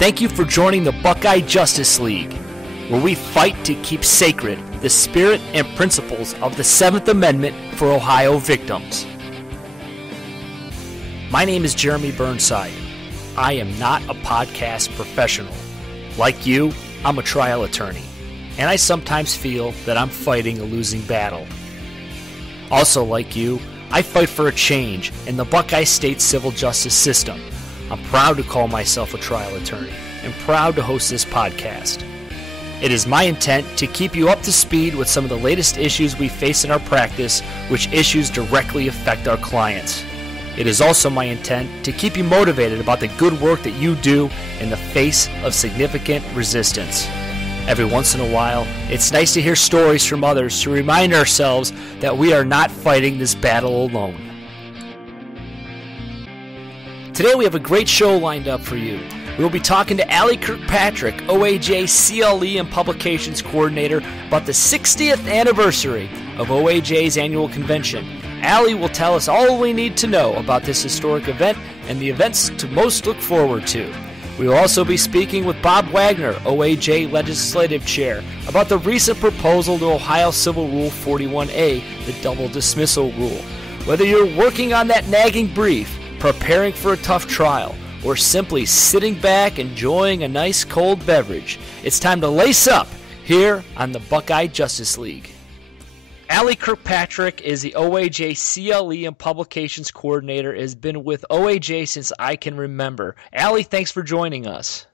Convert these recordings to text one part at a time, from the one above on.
Thank you for joining the Buckeye Justice League, where we fight to keep sacred the spirit and principles of the 7th Amendment for Ohio victims. My name is Jeremy Burnside. I am not a podcast professional. Like you, I'm a trial attorney, and I sometimes feel that I'm fighting a losing battle. Also, like you, I fight for a change in the Buckeye State civil justice system. I'm proud to call myself a trial attorney and proud to host this podcast. It is my intent to keep you up to speed with some of the latest issues we face in our practice, which issues directly affect our clients. It is also my intent to keep you motivated about the good work that you do in the face of significant resistance. Every once in a while, it's nice to hear stories from others to remind ourselves that we are not fighting this battle alone. Today we have a great show lined up for you. We will be talking to Allie Kirkpatrick, OAJ CLE and Publications Coordinator, about the 60th anniversary of OAJ's annual convention. Allie will tell us all we need to know about this historic event and the events to most look forward to. We will also be speaking with Bob Wagoner, OAJ Legislative Chair, about the recent proposal to Ohio Civil Rule 41A, the double dismissal rule. Whether you're working on that nagging brief, preparing for a tough trial, or simply sitting back enjoying a nice cold beverage, it's time to lace up here on the Buckeye Justice League. Allie Kirkpatrick is the OAJ CLE and Publications Coordinator, has been with OAJ since I can remember. Allie, thanks for joining us.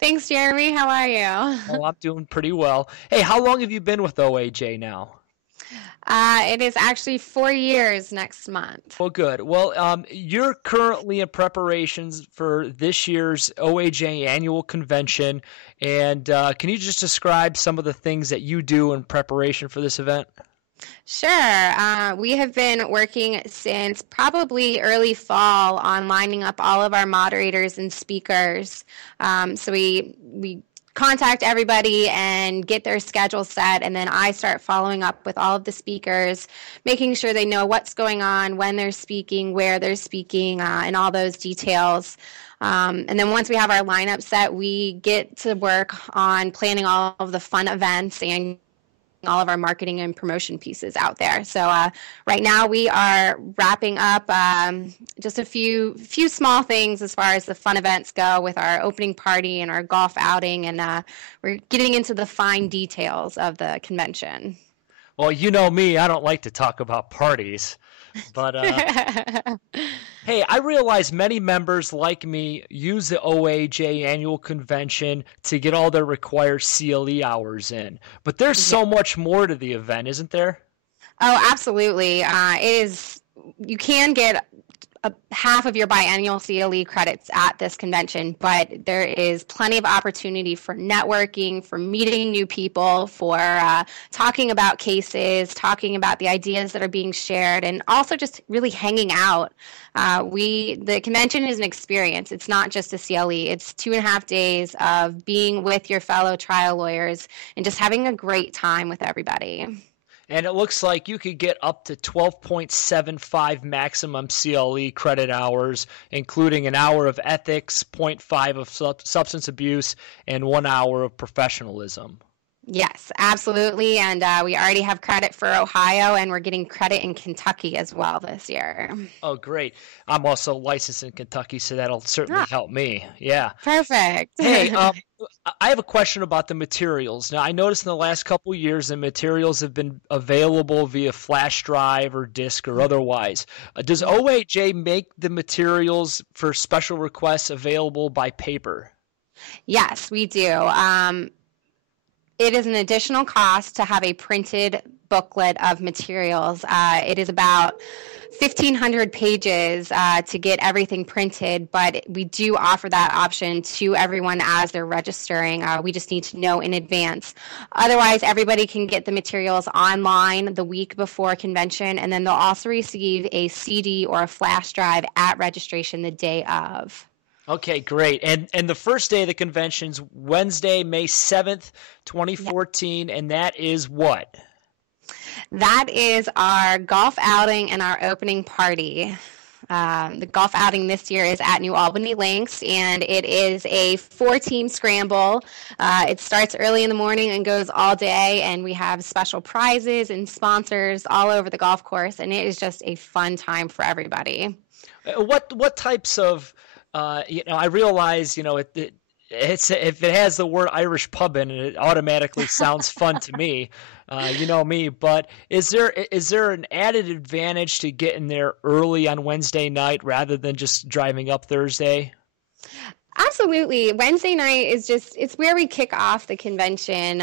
Thanks, Jeremy. How are you? Oh, I'm doing pretty well. Hey, how long have you been with OAJ now? It is actually 4 years next month. Well, good. Well, you're currently in preparations for this year's OAJ annual convention, and can you just describe some of the things that you do in preparation for this event? Sure. We have been working since probably early fall on lining up all of our moderators and speakers. So we contact everybody and get their schedule set, and then I start following up with all of the speakers, making sure they know what's going on, when they're speaking, where they're speaking, and all those details. And then once we have our lineup set, we get to work on planning all of the fun events and all of our marketing and promotion pieces out there. So right now we are wrapping up just a few small things as far as the fun events go with our opening party and our golf outing, and we're getting into the fine details of the convention. Well, you know me, I don't like to talk about parties, but hey, I realize many members like me use the OAJ annual convention to get all their required CLE hours in, but there's so much more to the event, isn't there? Oh, absolutely. It is. You can get half of your biannual CLE credits at this convention, but there is plenty of opportunity for networking, for meeting new people, for talking about cases, talking about the ideas that are being shared, and also just really hanging out. The convention is an experience. It's not just a CLE. It's 2.5 days of being with your fellow trial lawyers and just having a great time with everybody. And it looks like you could get up to 12.75 maximum CLE credit hours, including an hour of ethics, 0.5 of substance abuse, and 1 hour of professionalism. Yes, absolutely. And we already have credit for Ohio, and we're getting credit in Kentucky as well this year. Oh, great. I'm also licensed in Kentucky, so that'll certainly help me. Yeah. Perfect. Hey, I have a question about the materials. Now, I noticed in the last couple of years the materials have been available via flash drive or disk or otherwise. Does OAJ make the materials for special requests available by paper? Yes, we do. It is an additional cost to have a printed booklet of materials. It is about 1,500 pages to get everything printed, but we do offer that option to everyone as they're registering. We just need to know in advance. Otherwise, everybody can get the materials online the week before convention, and then they'll also receive a CD or a flash drive at registration the day of. Okay, great. And the first day of the convention's Wednesday, May 7th, 2014, and that is what? That is our golf outing and our opening party. The golf outing this year is at New Albany Links, and it is a 4-team scramble. It starts early in the morning and goes all day, and we have special prizes and sponsors all over the golf course, and it is just a fun time for everybody. What types of, I realize, it's if it has the word Irish pub in it, it automatically sounds fun to me. You know me, but is there an added advantage to getting there early on Wednesday night rather than just driving up Thursday? Absolutely. Wednesday night is it's where we kick off the convention.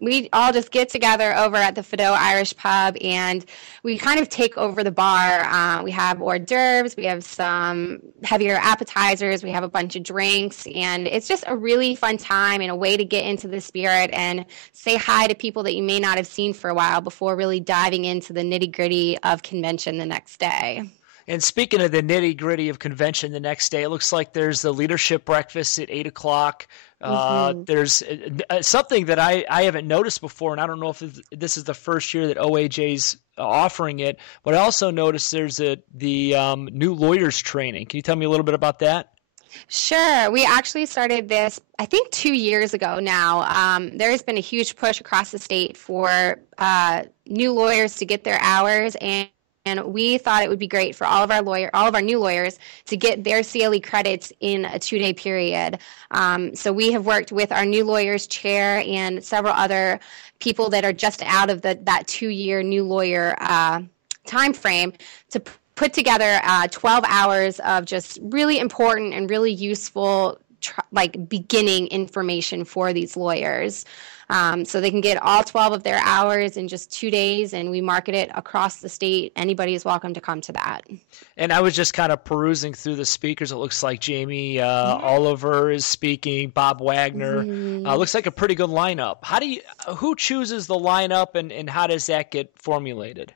We all just get together over at the Fido Irish Pub, and we kind of take over the bar. We have hors d'oeuvres, we have some heavier appetizers, we have a bunch of drinks, and it's just a really fun time and a way to get into the spirit and say hi to people that you may not have seen for a while before really diving into the nitty-gritty of convention the next day. And speaking of the nitty-gritty of convention the next day, it looks like there's the leadership breakfast at 8 o'clock. There's something that I haven't noticed before, and I don't know if this is the first year that OAJ's offering it, but I also noticed there's the new lawyers training. Can you tell me a little bit about that? Sure. We actually started this, I think, 2 years ago now. There has been a huge push across the state for new lawyers to get their hours, and we thought it would be great for all of our new lawyers to get their CLE credits in a 2-day period. So we have worked with our new lawyers chair and several other people that are just out of that 2-year new lawyer time frame to put together 12 hours of just really important and really useful beginning information for these lawyers. So they can get all 12 of their hours in just 2 days, and we market it across the state. Anybody is welcome to come to that. And I was just kind of perusing through the speakers. It looks like Jamie Oliver is speaking, Bob Wagoner. Looks like a pretty good lineup. Who chooses the lineup, and how does that get formulated?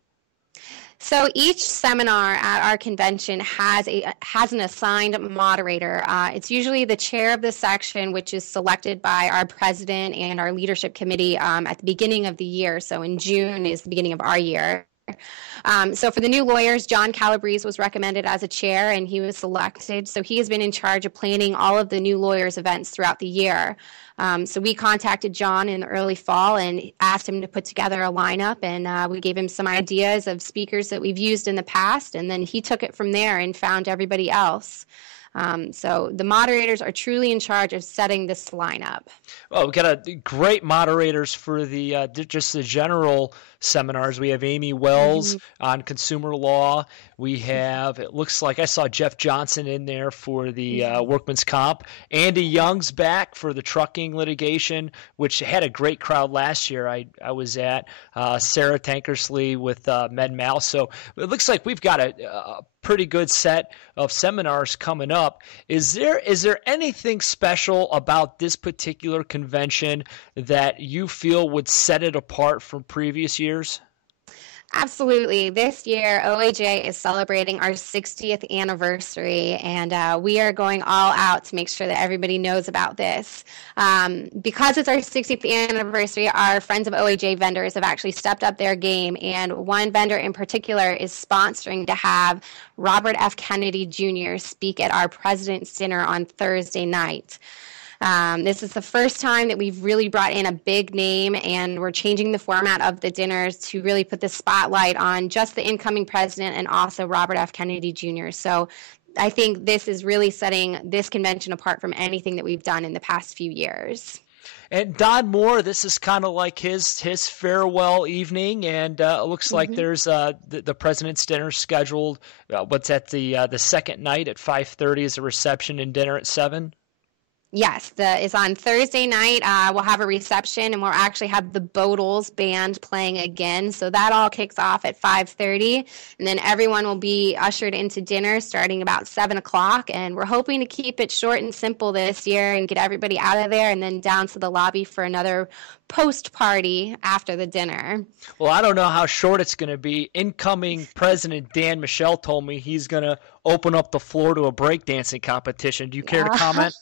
So each seminar at our convention has an assigned moderator. It's usually the chair of the section, which is selected by our president and our leadership committee at the beginning of the year. So in June is the beginning of our year. So for the new lawyers, John Calabrese was recommended as a chair, and he was selected. So he has been in charge of planning all of the new lawyers events throughout the year. So we contacted John in the early fall and asked him to put together a lineup, and we gave him some ideas of speakers that we've used in the past, and then he took it from there and found everybody else. So the moderators are truly in charge of setting this lineup. Well, we've got great moderators for the just the general seminars. We have Amy Wells on consumer law. We have, it looks like I saw Jeff Johnson in there for the workman's comp. Andy Young's back for the trucking litigation, which had a great crowd last year. I was at Sarah Tankersley with MedMal. So it looks like we've got a pretty good set of seminars coming up. Is there anything special about this particular convention that you feel would set it apart from previous years? Absolutely. This year, OAJ is celebrating our 60th anniversary, and we are going all out to make sure that everybody knows about this. Because it's our 60th anniversary, our Friends of OAJ vendors have actually stepped up their game, and one vendor in particular is sponsoring to have Robert F. Kennedy Jr. speak at our President's Dinner on Thursday night. This is the first time that we've really brought in a big name, and we're changing the format of the dinners to really put the spotlight on just the incoming president and also Robert F. Kennedy Jr. So I think this is really setting this convention apart from anything that we've done in the past few years. And Don Moore, this is kind of like his farewell evening, and it looks like there's the president's dinner scheduled. What's at the second night at 5:30 is a reception and dinner at 7. Yes, it's on Thursday night. We'll have a reception, and we'll actually have the Bodles band playing again. So that all kicks off at 5:30, and then everyone will be ushered into dinner starting about 7 o'clock. And we're hoping to keep it short and simple this year and get everybody out of there and then down to the lobby for another post-party after the dinner. Well, I don't know how short it's going to be. Incoming President Dan Michel told me he's going to open up the floor to a breakdancing competition. Do you care to comment?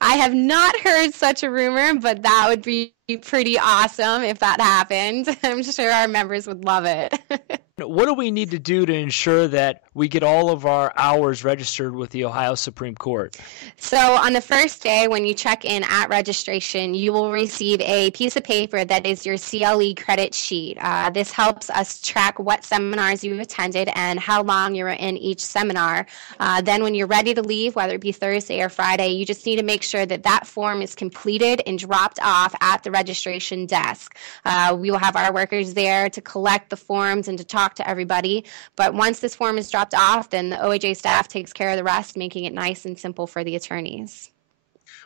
I have not heard such a rumor, but that would be pretty awesome if that happened. I'm sure our members would love it. What do we need to do to ensure that we get all of our hours registered with the Ohio Supreme Court? So on the first day, when you check in at registration, you will receive a piece of paper that is your CLE credit sheet. This helps us track what seminars you attended and how long you were in each seminar. Then when you're ready to leave, whether it be Thursday or Friday, you just need to make sure that that form is completed and dropped off at the registration desk. We will have our workers there to collect the forms and to talk to everybody. But once this form is dropped off, then the OAJ staff takes care of the rest, making it nice and simple for the attorneys.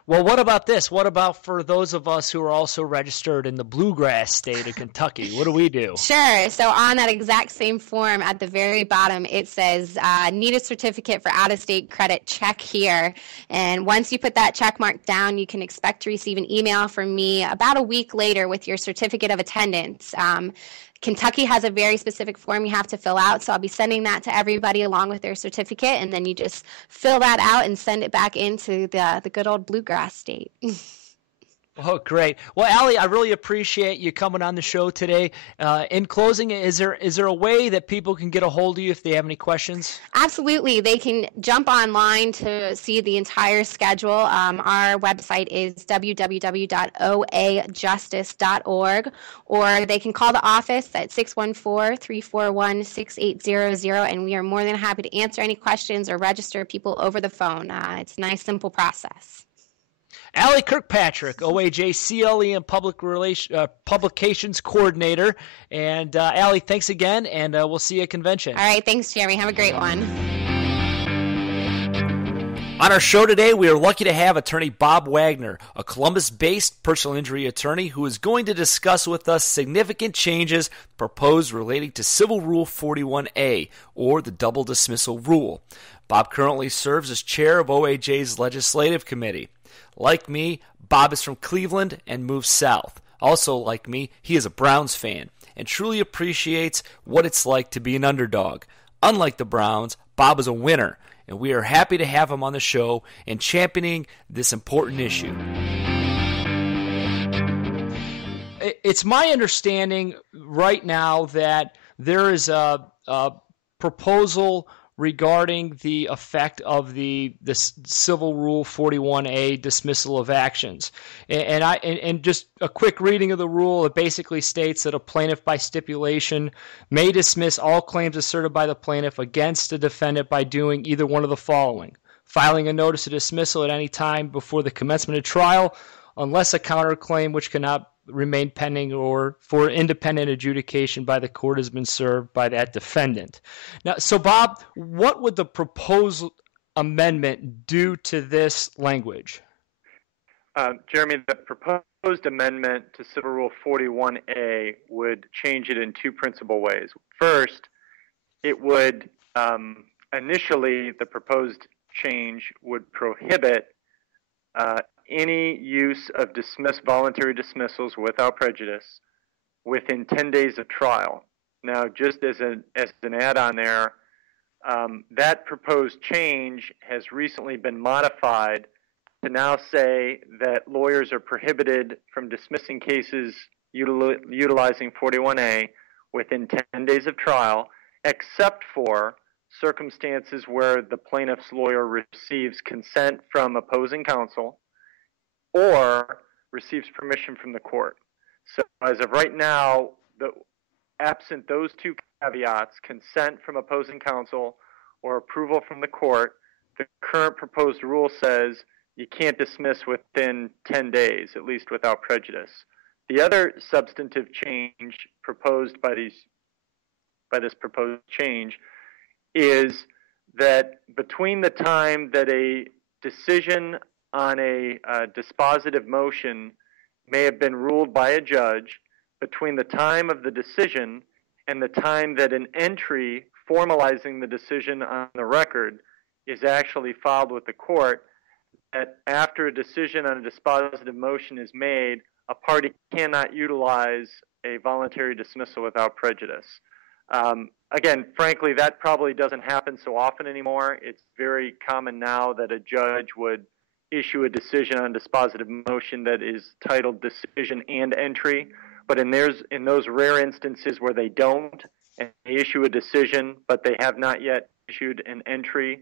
Well, what about this? What about for those of us who are also registered in the bluegrass state of Kentucky? What do we do? Sure. So on that exact same form at the very bottom, it says, need a certificate for out-of-state credit, check here. And once you put that check mark down, you can expect to receive an email from me about a week later with your certificate of attendance. Kentucky has a very specific form you have to fill out, so I'll be sending that to everybody along with their certificate, and then you just fill that out and send it back into the good old bluegrass state. Oh, great. Well, Allie, I really appreciate you coming on the show today. In closing, is there a way that people can get a hold of you if they have any questions? Absolutely. They can jump online to see the entire schedule. Our website is www.oajustice.org, or they can call the office at 614-341-6800, and we are more than happy to answer any questions or register people over the phone. It's a nice, simple process. Allie Kirkpatrick, OAJ CLE and Publications Coordinator. And Allie, thanks again, and we'll see you at convention. All right, thanks, Jeremy. Have a great one. On our show today, we are lucky to have attorney Bob Wagoner, a Columbus-based personal injury attorney who is going to discuss with us significant changes proposed relating to Civil Rule 41A, or the double dismissal rule. Bob currently serves as chair of OAJ's Legislative Committee. Like me, Bob is from Cleveland and moved south. Also, like me, he is a Browns fan and truly appreciates what it's like to be an underdog. Unlike the Browns, Bob is a winner, and we are happy to have him on the show and championing this important issue. It's my understanding right now that there is a proposal regarding the effect of the Civil Rule 41A dismissal of actions. And just a quick reading of the rule, it basically states that a plaintiff by stipulation may dismiss all claims asserted by the plaintiff against a defendant by doing either one of the following: filing a notice of dismissal at any time before the commencement of trial, unless a counterclaim which cannot remain pending or for independent adjudication by the court has been served by that defendant. Now, so Bob, what would the proposed amendment do to this language? Jeremy, the proposed amendment to Civil Rule 41A would change it in two principal ways. First, it would initially, the proposed change would prohibit any use of voluntary dismissals without prejudice within 10 days of trial. Now, just as an add-on there, that proposed change has recently been modified to now say that lawyers are prohibited from dismissing cases utilizing 41A within 10 days of trial, except for circumstances where the plaintiff's lawyer receives consent from opposing counsel or receives permission from the court. So as of right now, absent those two caveats, consent from opposing counsel or approval from the court, the current proposed rule says you can't dismiss within 10 days, at least without prejudice. The other substantive change proposed by this proposed change is that between the time that a decision on a dispositive motion may have been ruled by a judge, between the time of the decision and the time that an entry formalizing the decision on the record is actually filed with the court, that after a decision on a dispositive motion is made, a party cannot utilize a voluntary dismissal without prejudice. Again, frankly, that probably doesn't happen so often anymore. It's very common now that a judge would issue a decision on dispositive motion that is titled decision and entry. But in those rare instances where they don't, and they issue a decision, but they have not yet issued an entry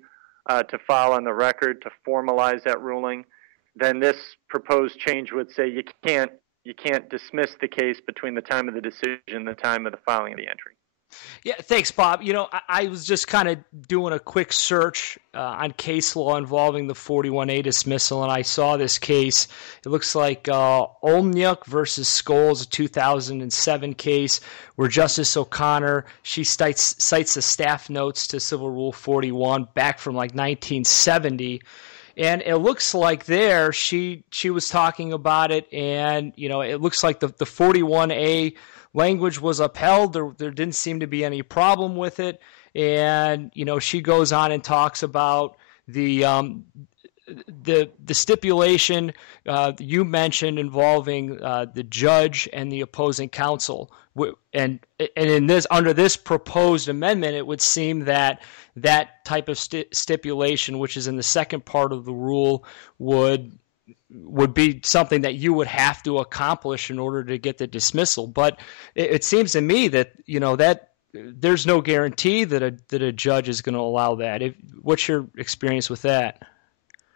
to file on the record to formalize that ruling, then this proposed change would say you can't dismiss the case between the time of the decision and the time of the filing of the entry. Yeah, thanks, Bob. You know, I was just kind of doing a quick search on case law involving the 41A dismissal, and I saw this case. It looks like Olmyuk versus Scholes, a 2007 case where Justice O'Connor, she cites the staff notes to Civil Rule 41 back from like 1970. And it looks like there she was talking about it, and, you know, it looks like the 41A language was upheld. There didn't seem to be any problem with it. And, you know, she goes on and talks about the stipulation you mentioned involving the judge and the opposing counsel. And in this, under this proposed amendment, it would seem that that type of stipulation, which is in the second part of the rule, would be something that you would have to accomplish in order to get the dismissal. But it seems to me that, you know, that there's no guarantee that a judge is going to allow that. What's your experience with that?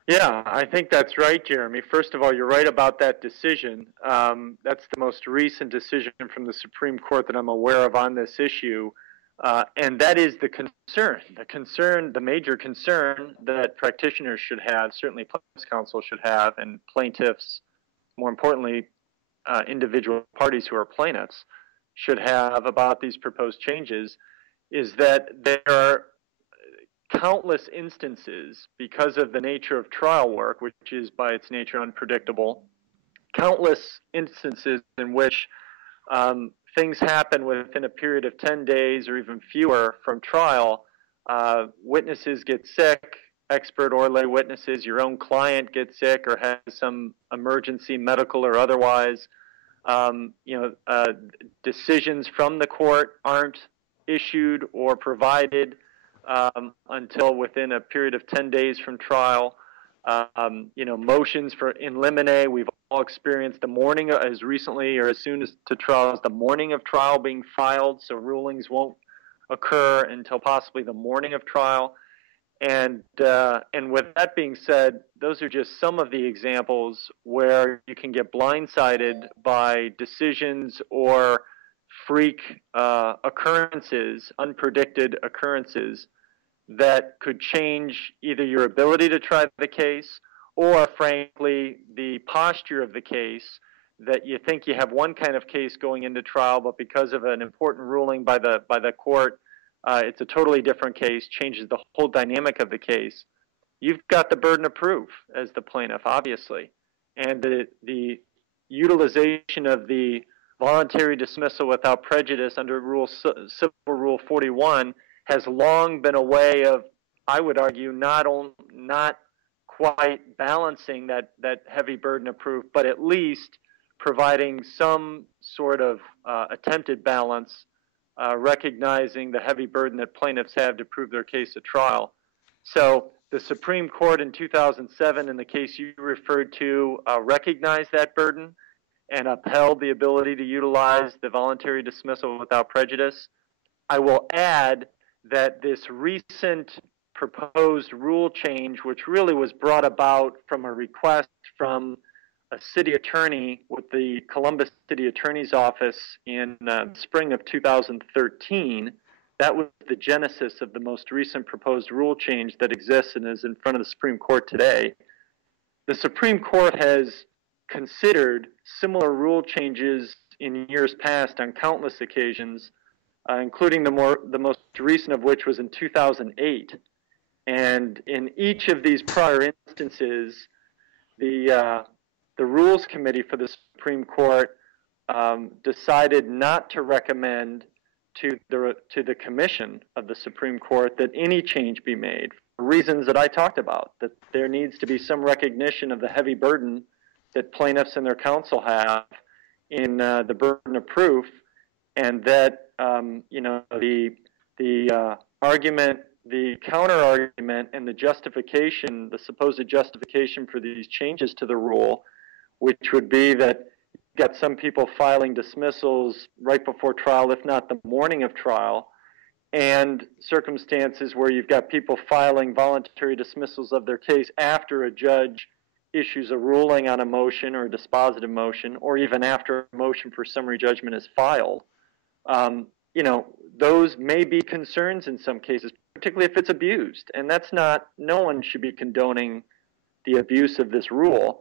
Yeah, I think that's right, Jeremy. First of all, you're right about that decision. That's the most recent decision from the Supreme Court that I'm aware of on this issue. And that is the major concern that practitioners should have, certainly plaintiffs' counsel should have, and plaintiffs, more importantly, individual parties who are plaintiffs, should have about these proposed changes, is that there are countless instances, because of the nature of trial work, which is by its nature unpredictable, countless instances in which things happen within a period of 10 days or even fewer from trial. Witnesses get sick, expert or lay witnesses, your own client gets sick or has some emergency, medical or otherwise. Decisions from the court aren't issued or provided until within a period of 10 days from trial. Motions for in limine, we've all experienced the morning, as recently or as soon as to trial as the morning of trial being filed, so rulings won't occur until possibly the morning of trial. And with that being said, those are just some of the examples where you can get blindsided by decisions or freak occurrences, unpredicted occurrences, that could change either your ability to try the case or, frankly, the posture of the case, that you think you have one kind of case going into trial, but because of an important ruling by the court, it's a totally different case, changes the whole dynamic of the case. You've got the burden of proof as the plaintiff, obviously. And the utilization of the voluntary dismissal without prejudice under Civil Rule 41 has long been a way of, I would argue, not quite balancing that heavy burden of proof, but at least providing some sort of attempted balance, recognizing the heavy burden that plaintiffs have to prove their case at trial. So the Supreme Court in 2007, in the case you referred to, recognized that burden and upheld the ability to utilize the voluntary dismissal without prejudice. I will add that this recent proposed rule change, which really was brought about from a request from a city attorney with the Columbus City Attorney's Office in spring of 2013, that was the genesis of the most recent proposed rule change that exists and is in front of the Supreme Court today. The Supreme Court has considered similar rule changes in years past on countless occasions, including the most recent of which was in 2008. And in each of these prior instances, the Rules Committee for the Supreme Court decided not to recommend to the Commission of the Supreme Court that any change be made, for reasons that I talked about, that there needs to be some recognition of the heavy burden that plaintiffs and their counsel have in the burden of proof, and that the argument, the counter argument, and the justification, the supposed justification for these changes to the rule, which would be that got some people filing dismissals right before trial, if not the morning of trial, and circumstances where you've got people filing voluntary dismissals of their case after a judge issues a ruling on a motion or a dispositive motion, or even after a motion for summary judgment is filed. Those may be concerns in some cases, particularly if it's abused. And that's not, no one should be condoning the abuse of this rule.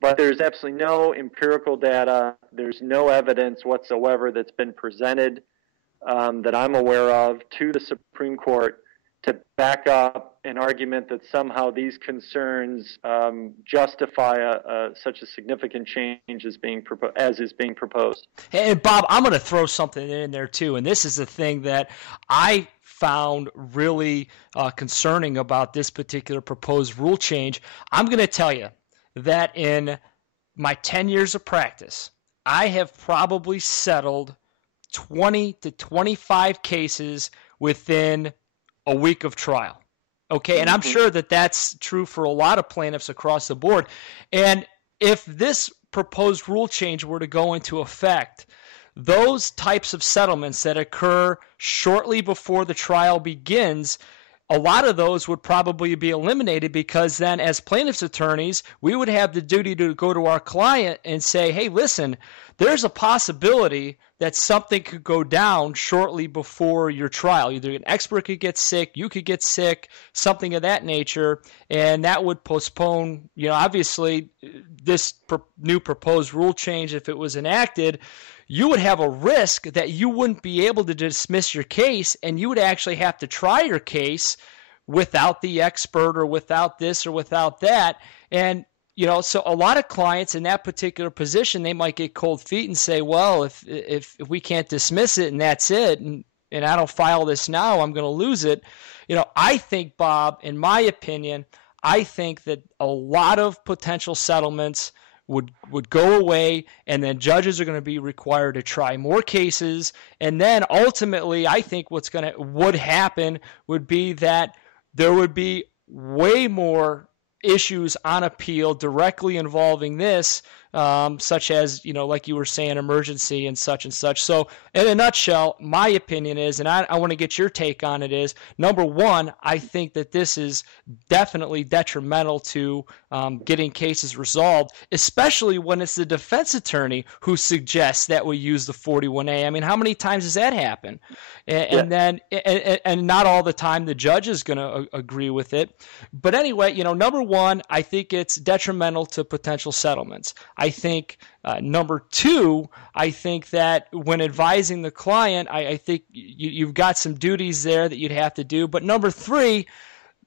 But there's absolutely no empirical data. There's no evidence whatsoever that's been presented that I'm aware of to the Supreme Court to back up an argument that somehow these concerns justify such a significant change as is being proposed. And Bob, I'm going to throw something in there too, and this is the thing that I found really concerning about this particular proposed rule change. I'm going to tell you that in my 10 years of practice, I have probably settled 20 to 25 cases within a week of trial. Okay, and I'm sure that that's true for a lot of plaintiffs across the board. And if this proposed rule change were to go into effect, those types of settlements that occur shortly before the trial begins, a lot of those would probably be eliminated, because then as plaintiff's attorneys, we would have the duty to go to our client and say, hey, listen, there's a possibility that something could go down shortly before your trial. Either an expert could get sick, you could get sick, something of that nature, and that would postpone, obviously this new proposed rule change, if it was enacted, you would have a risk that you wouldn't be able to dismiss your case, and you would actually have to try your case without the expert or without this or without that. And, so a lot of clients in that particular position, they might get cold feet and say, well, if we can't dismiss it and that's it, and I don't file this now, I'm going to lose it. I think, Bob, in my opinion, I think that a lot of potential settlements would go away, and then judges are going to be required to try more cases. And then ultimately, I think would happen would be that there would be way more issues on appeal directly involving this, such as, like you were saying, emergency and such and such. So in a nutshell, my opinion is, and I want to get your take on it, is, number one, I think that this is definitely detrimental to getting cases resolved, especially when it's the defense attorney who suggests that we use the 41A. I mean, how many times does that happen? And then not all the time the judge is going to agree with it. But anyway, number one, I think it's detrimental to potential settlements. I think number two, I think that when advising the client, I think you've got some duties there that you'd have to do. But number three,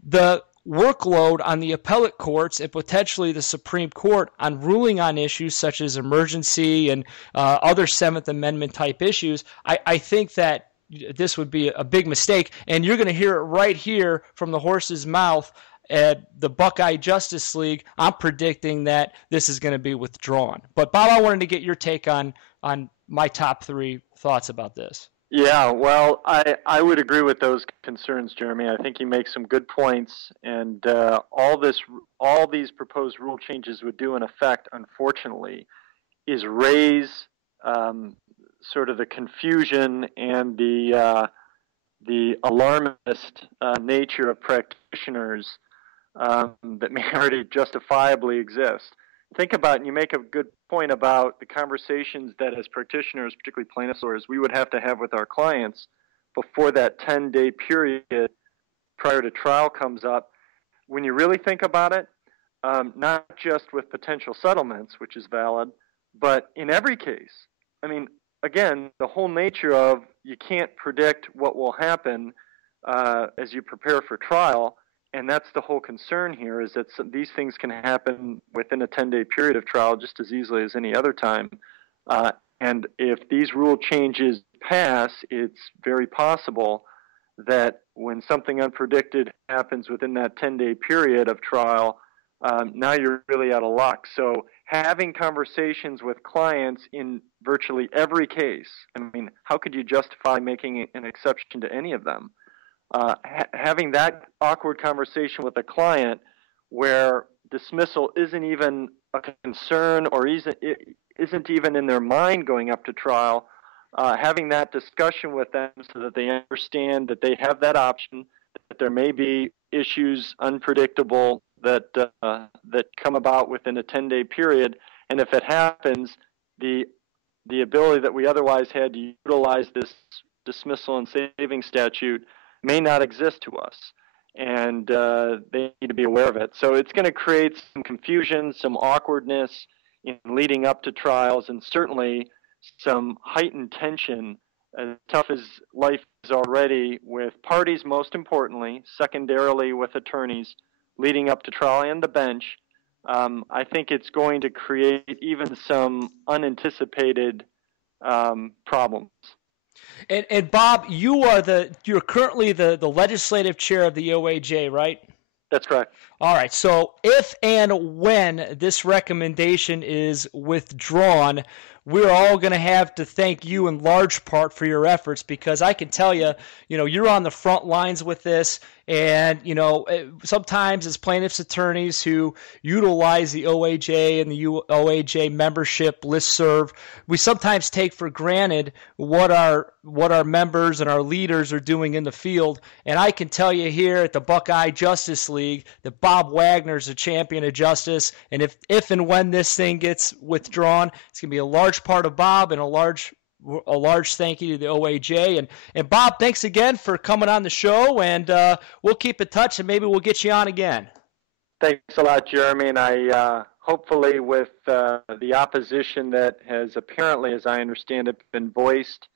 the workload on the appellate courts and potentially the Supreme Court on ruling on issues such as emergency and other Seventh Amendment type issues, I think that this would be a big mistake. And you're going to hear it right here from the horse's mouth. At the Buckeye Justice League, I'm predicting that this is going to be withdrawn. But Bob, I wanted to get your take on my top three thoughts about this. Yeah, well, I would agree with those concerns, Jeremy. I think you make some good points, and all these proposed rule changes would do, in effect, unfortunately, is raise sort of the confusion and the alarmist nature of practitioners that may already justifiably exist. Think about, and you make a good point about the conversations that as practitioners, particularly plaintiffs' lawyers, we would have to have with our clients before that 10-day period prior to trial comes up. When you really think about it, not just with potential settlements, which is valid, but in every case. I mean, again, the whole nature of you can't predict what will happen as you prepare for trial. And that's the whole concern here, is that these things can happen within a 10-day period of trial just as easily as any other time. And if these rule changes pass, it's very possible that when something unpredicted happens within that 10-day period of trial, now you're really out of luck. So having conversations with clients in virtually every case, I mean, how could you justify making an exception to any of them? Having that awkward conversation with a client where dismissal isn't even a concern or isn't even in their mind going up to trial, having that discussion with them so that they understand that they have that option, that there may be issues unpredictable that come about within a 10-day period, and if it happens, the ability that we otherwise had to utilize this dismissal and saving statute may not exist to us, and they need to be aware of it. So it's going to create some confusion, some awkwardness in leading up to trials, and certainly some heightened tension, as tough as life is already, with parties most importantly, secondarily with attorneys, leading up to trial and the bench. I think it's going to create even some unanticipated problems. And Bob, you're currently the legislative chair of the OAJ, right? That's correct. All right. So if and when this recommendation is withdrawn, we're all going to have to thank you in large part for your efforts, because I can tell you, you're on the front lines with this. And, sometimes as plaintiffs' attorneys who utilize the OAJ and the OAJ membership listserv, we sometimes take for granted what our members and our leaders are doing in the field. And I can tell you here at the Buckeye Justice League that Bob Wagoner is a champion of justice. And if and when this thing gets withdrawn, it's going to be a large part of Bob and a large thank you to the OAJ. And Bob, thanks again for coming on the show, and we'll keep in touch, and maybe we'll get you on again. Thanks a lot, Jeremy, and I hopefully with the opposition that has apparently, as I understand it, been voiced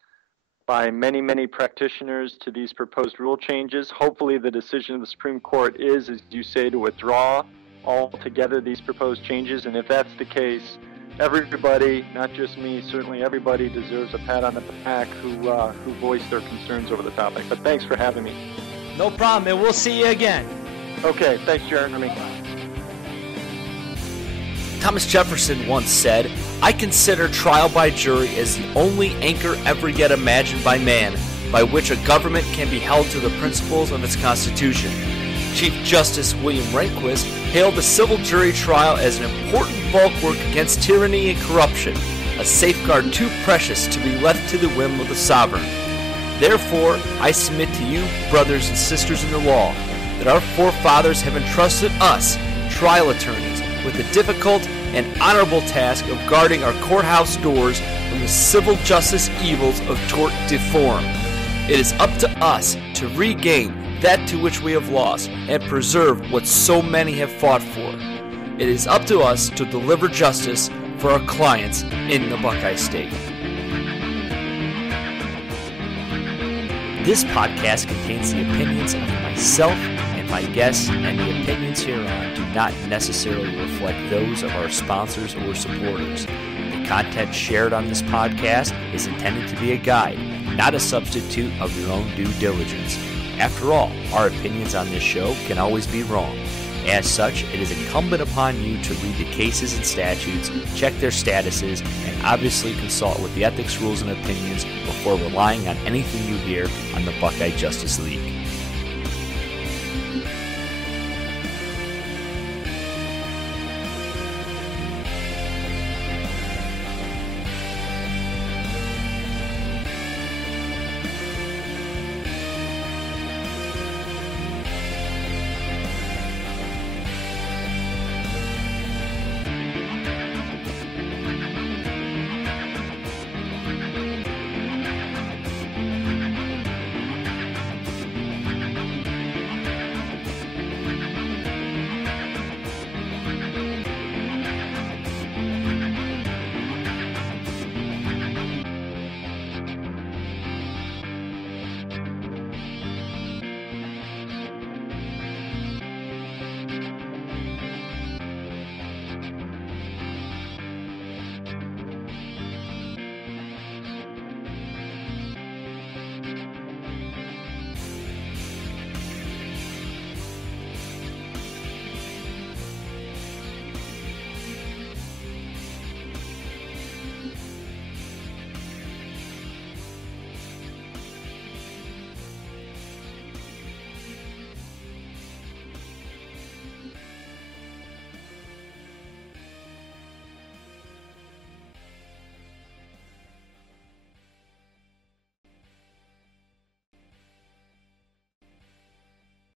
by many, many practitioners to these proposed rule changes, hopefully the decision of the Supreme Court is, as you say, to withdraw altogether these proposed changes, and if that's the case, everybody, not just me, certainly everybody deserves a pat on the back who voiced their concerns over the topic. But thanks for having me. No problem, and we'll see you again. Okay, thanks, Jeremy. Thomas Jefferson once said, "I consider trial by jury as the only anchor ever yet imagined by man, by which a government can be held to the principles of its Constitution." Chief Justice William Rehnquist hailed the civil jury trial as an important bulwark against tyranny and corruption, a safeguard too precious to be left to the whim of the sovereign. Therefore, I submit to you, brothers and sisters in the law, that our forefathers have entrusted us, trial attorneys, with the difficult and honorable task of guarding our courthouse doors from the civil justice evils of tort de form. It is up to us to regain that to which we have lost, and preserve what so many have fought for. It is up to us to deliver justice for our clients in the Buckeye State. This podcast contains the opinions of myself and my guests, and the opinions hereon do not necessarily reflect those of our sponsors or supporters. The content shared on this podcast is intended to be a guide, not a substitute of your own due diligence. After all, our opinions on this show can always be wrong. As such, it is incumbent upon you to read the cases and statutes, check their statuses, and obviously consult with the ethics rules and opinions before relying on anything you hear on the Buckeye Justice League.